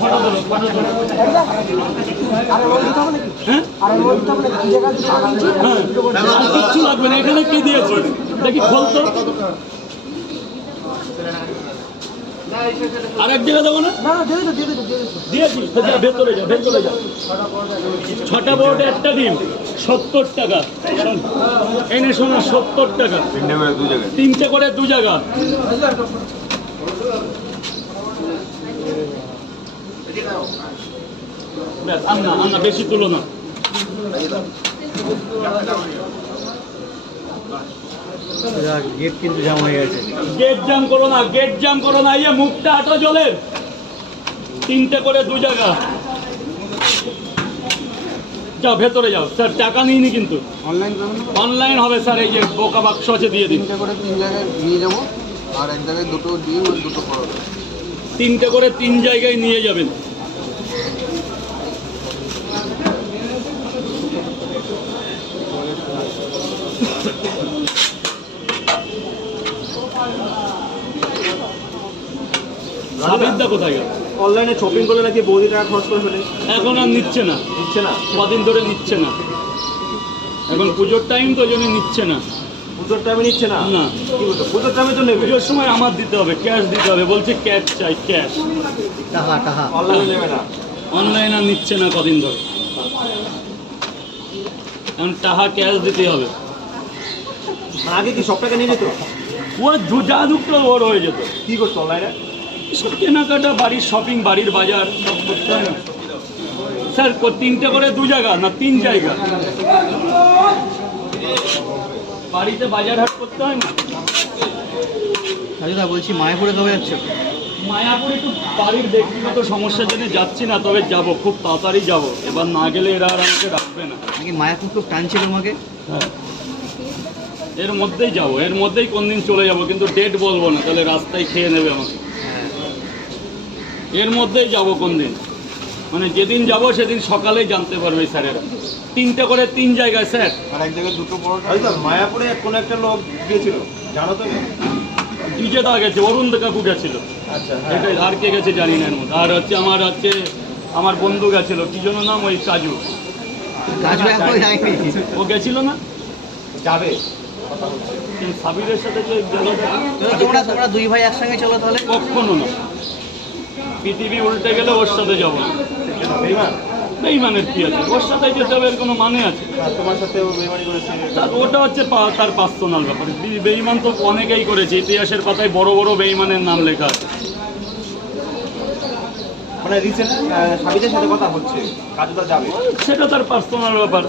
Photo তোলো তোলো হ্যাঁ? হ্যাঁ। আর কিচ্ছু লাগবে না এখানে কি দিয়েছে? দেখি খোলতো আর এক জায়গা দেবো না? দিয়েছি ভেতরে যা ভেতরে যা ছটা বোর্ড একটা ডিম সত্তর টাকা। এনে শোনো সত্তর টাকা। তিনটে করে দু জায়গা। ব্যাস আর না আর না বেশি তুলো না। গেট কিন্তু জাম হয়ে গেছে। গেট জাম করো না গেট জাম করো না ইয়ে মুখটা আটো জলের তিনটে করে দু জায়গা। যাও ভেতরে যাও। স্যার টাকা নিইনি কিন্তু। অনলাইন অনলাইন হবে স্যার এই যে বোকা বাক্স আছে দিয়ে দিন। তিনটে করে তিন জায়গায় নিয়ে যাব আর এক জায়গায় দুটো ডিম আর দুটো পরোটা। তিনটে করে তিন জায়গায় নিয়ে যাবেন। সাবিরদা কোথায় গেল? অনলাইনে শপিং করলে নাকি বৌদি টাকা খরচ করে ফেলে? এখন আর নিচ্ছে না। দিচ্ছে না? কদিন ধরে নিচ্ছে না। এখন পুজোর টাইম তো জন্য নিচ্ছে না। পুজোর টাইমে নিচ্ছে না? না। পুজোর টাইমে তো নেবে। পুজোর সময় আমার দিতে হবে ক্যাশ দিতে হবে। বলছে ক্যাশ চাই ক্যাশ টাকা টাকা অনলাইনে নেবে না? অনলাইন আর নিচ্ছে না কদিন ধরে। এখন টাকা ক্যাশ দিতে হবে। মানে আগে কি সব টাকা নিয়ে যেত? ও দু- যা ঢুকতো ওর হয়ে যেত। কি করতো অনলাইনে সব কেনাকাটা বাড়ির শপিং বাড়ির বাজার সব করতে হয় না। স্যার তিনটে করে দু জায়গা না তিন জায়গা? বাড়িতে বাজার হাট করতে হয় না? রাজুদা বলছি মায়াপুরে কবে যাচ্ছ? মায়াপুর একটু বাড়ির ব্যক্তিগত সমস্যার জন্য যাচ্ছি না তবে যাব খুব তাড়াতাড়ি যাব। এবার না গেলে এরা আর আমাকে রাখবে না। নাকি মায়াপুর খুব টানছে তোমাকে? হ্যাঁ। এর মধ্যেই যাব এর মধ্যেই কোন দিন চলে যাব কিন্তু ডেট বলব না তাহলে রাস্তায় খেয়ে নেবে আমাকে। এর মধ্যেই যাব কোন দিন। মানে যেদিন যাব সেদিন সকালেই জানতে পারবে স্যারেরা। তিনটে করে তিন জায়গায় স্যার। আর এক জায়গায় দুটো পরোটা। মায়াপুরে কোনো একটা লোক গিয়েছিল জানো তো বিজেতা গেছে অরুণ কাকু গেছিল। আচ্ছা এটাই আর কে গেছে জানি না এর মধ্যে। আর হচ্ছে আমার হচ্ছে আমার বন্ধু গেছিল কি জন্য নাম ওই কাজু। কাজ এখনও যায়নি। ও গেছিল না? যাবে। সাবিরের সাথে যে গেল তোমরা তোমরা দুই ভাই একসঙ্গে চলো তাহলে? কখনো না। পৃথিবী উল্টে গেলে ওর সাথে যাব। বেইমানের কি আছে? ওর সাথে যেতে হবে এর কোনো মানে আছে? তোমার সাথে ওটা হচ্ছে তার পার্সোনাল ব্যাপার। বেইমান তো অনেকেই করেছে। ইতিহাসের পাতায় বড় বড় বেইমানের নাম লেখা আছে। মানে রিসেন্ট সাবিদের সাথে কথা হচ্ছে। কাজুদা যাবে। সেটা তার পার্সোনাল ব্যাপার।